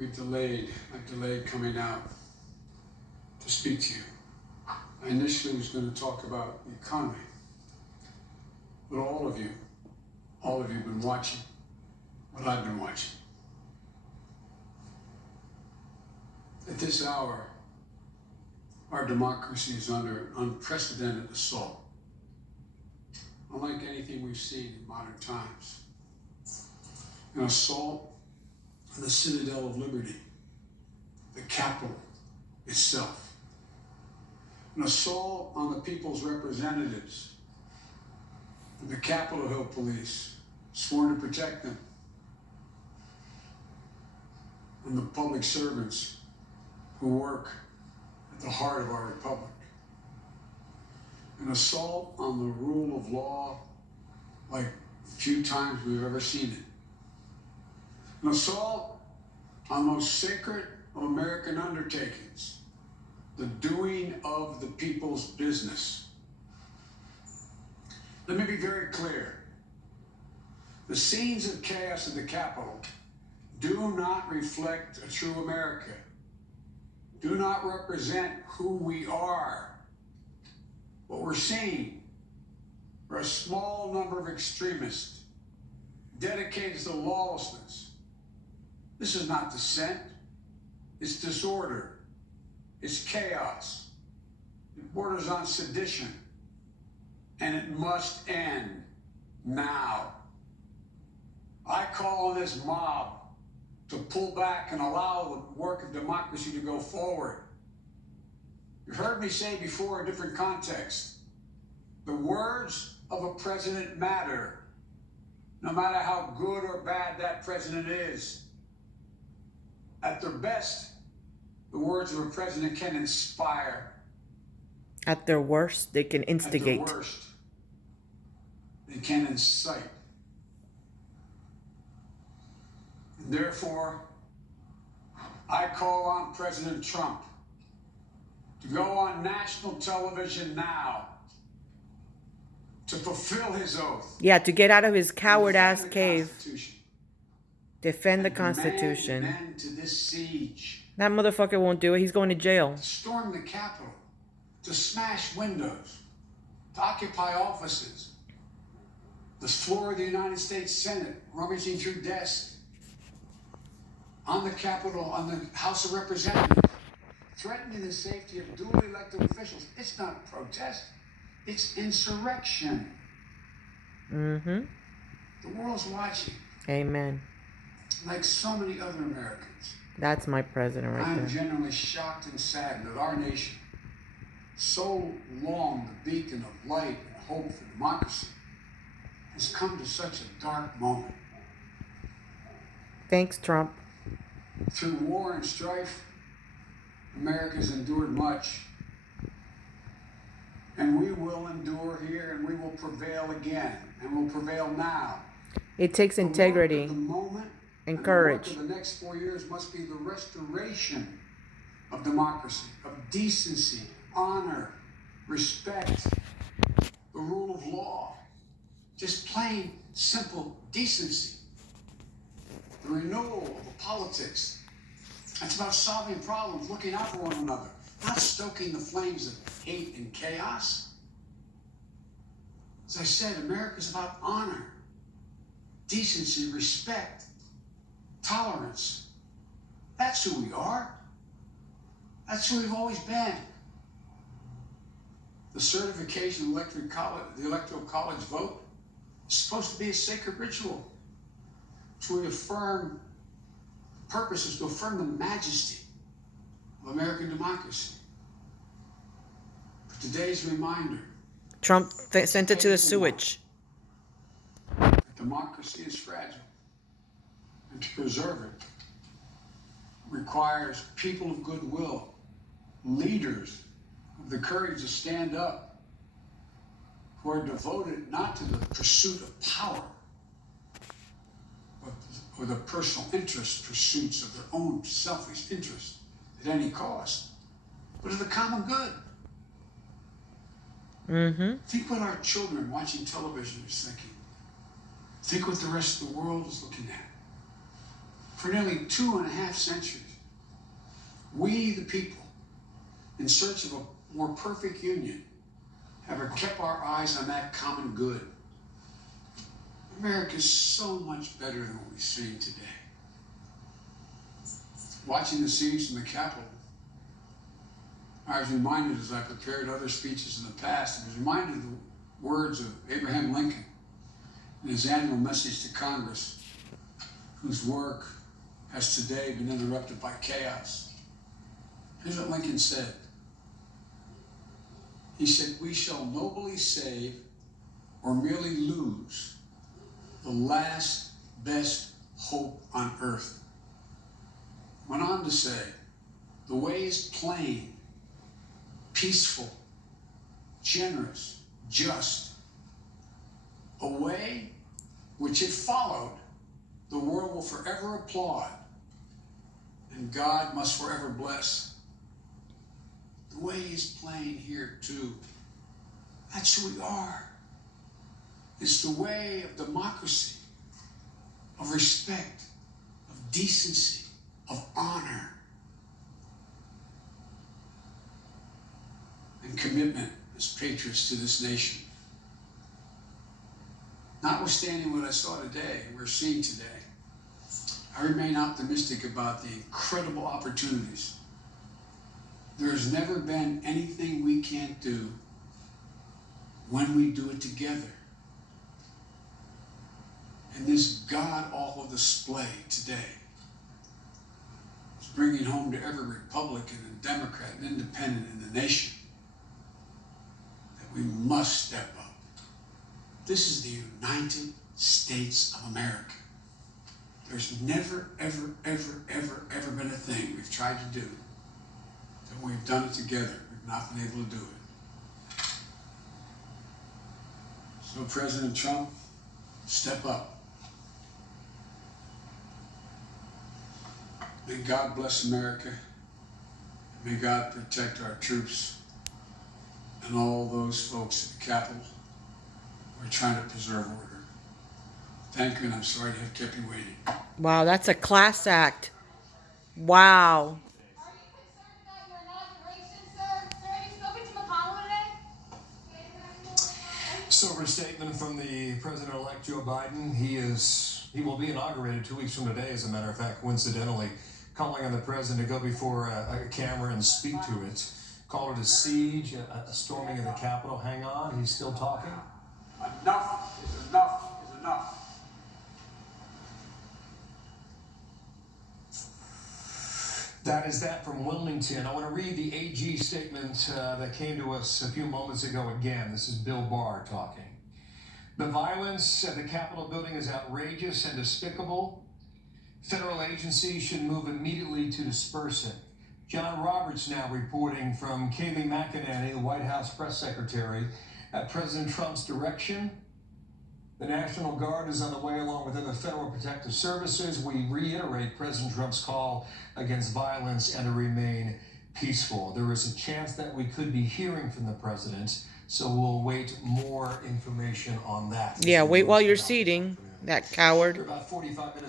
I've delayed coming out to speak to you. I initially was going to talk about the economy, but all of you have been watching what I've been watching. At this hour, our democracy is under unprecedented assault, unlike anything we've seen in modern times. An assault on the citadel of liberty, the Capitol itself. An assault on the people's representatives and the Capitol Hill Police, sworn to protect them, and the public servants who work at the heart of our republic. An assault on the rule of law like few times we've ever seen it. An assault on the most sacred of American undertakings, the doing of the people's business. Let me be very clear. The scenes of chaos at the Capitol do not reflect a true America, do not represent who we are. What we're seeing are a small number of extremists dedicated to lawlessness. This is not dissent, it's disorder, it's chaos. It borders on sedition, and it must end now. I call on this mob to pull back and allow the work of democracy to go forward. You've heard me say before in different contexts, the words of a president matter, no matter how good or bad that president is. At their best, the words of a president can inspire. At their worst, they can instigate. At their worst, they can incite. And therefore, I call on President Trump to go on national television now to fulfill his oath. Yeah, to get out of his coward-ass cave. Defend the Constitution. An end to this siege. That motherfucker won't do it. He's going to jail. To storm the Capitol, to smash windows, to occupy offices, the floor of the United States Senate, rummaging through desks, on the Capitol, on the House of Representatives, threatening the safety of duly elected officials. It's not a protest. It's insurrection. Mm-hmm. The world's watching. Amen. Like so many other Americans. That's my president right I'm there. genuinely shocked and saddened that our nation, so long the beacon of light and hope for democracy, has come to such a dark moment. Thanks, Trump. Through war and strife, America's endured much. And we will endure here, and we will prevail again, and will prevail now. It takes integrity The moment and courage. The next 4 years must be the restoration of democracy, of decency, honor, respect, the rule of law, just plain, simple decency. The renewal of the politics. It's about solving problems, looking out for one another, not stoking the flames of hate and chaos. As I said, America's about honor, decency, respect, tolerance. That's who we are. That's who we've always been. The certification of the Electoral College vote is supposed to be a sacred ritual to affirm, the purpose is to affirm the majesty of American democracy. But today's reminder, Trump sent it to the sewage. that democracy is fragile, and to preserve it requires people of goodwill, leaders of the courage to stand up, who are devoted not to the pursuit of power, but or the personal interest pursuits of their own selfish interests at any cost, but of the common good. Mm-hmm. Think what our children watching television is thinking. Think what the rest of the world is looking at. for nearly 2.5 centuries. We, the people, in search of a more perfect union, have kept our eyes on that common good. America is so much better than what we've seen today. Watching the scenes from the Capitol, I was reminded, as I prepared other speeches in the past, I was reminded of the words of Abraham Lincoln in his annual message to Congress, whose work has today been interrupted by chaos. Here's what Lincoln said. He said, "We shall nobly save or merely lose the last best hope on earth." Went on to say, "The way is plain, peaceful, generous, just. A way which, if followed, the world will forever applaud, and God must forever bless." The way is plain here too. That's who we are. It's the way of democracy, of respect, of decency, of honor, and commitment as patriots to this nation. Notwithstanding what I saw today, we're seeing today, I remain optimistic about the incredible opportunities. There's never been anything we can't do when we do it together. And this God-awful display today is bringing home to every Republican and Democrat and Independent in the nation that we must step up. This is the United States of America. There's never, ever, ever, ever, ever been a thing we've tried to do that we've done it together. We've not been able to do it. So President Trump, step up. May God bless America. May God protect our troops and all those folks at the Capitol who are trying to preserve order. Thank you, and I'm sorry to have kept you waiting. Wow, that's a class act. Wow. Are you concerned about your inauguration, sir? Sir, have you spoken to McConnell today? Sober statement from the President-elect Joe Biden. He will be inaugurated 2 weeks from today, as a matter of fact, coincidentally, calling on the president to go before a camera and speak to it. Call it a siege, a storming of the Capitol. Hang on, he's still talking. Enough is enough is enough. That is that from Wilmington. I want to read the AG statement that came to us a few moments ago again. This is Bill Barr talking. "The violence at the Capitol building is outrageous and despicable. Federal agencies should move immediately to disperse it." John Roberts now reporting from Kayleigh McEnany, the White House press secretary. At President Trump's direction, the National Guard is on the way along with other federal protective services. We reiterate President Trump's call against violence and to remain peaceful. There is a chance that we could be hearing from the president, so we'll wait more information on that. Yeah, wait while you're seating, that coward. About 45 minutes.